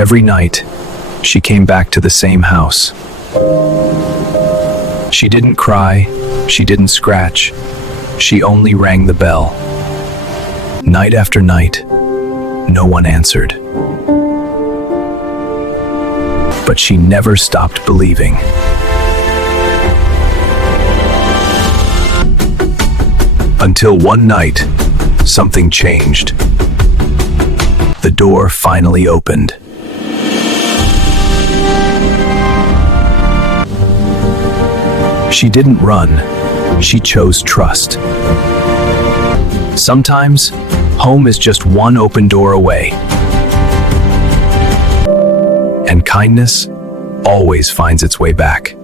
Every night, she came back to the same house. She didn't cry, she didn't scratch, she only rang the bell. Night after night, no one answered. But she never stopped believing. Until one night, something changed. The door finally opened. She didn't run, she chose trust. Sometimes, home is just one open door away. And kindness always finds its way back.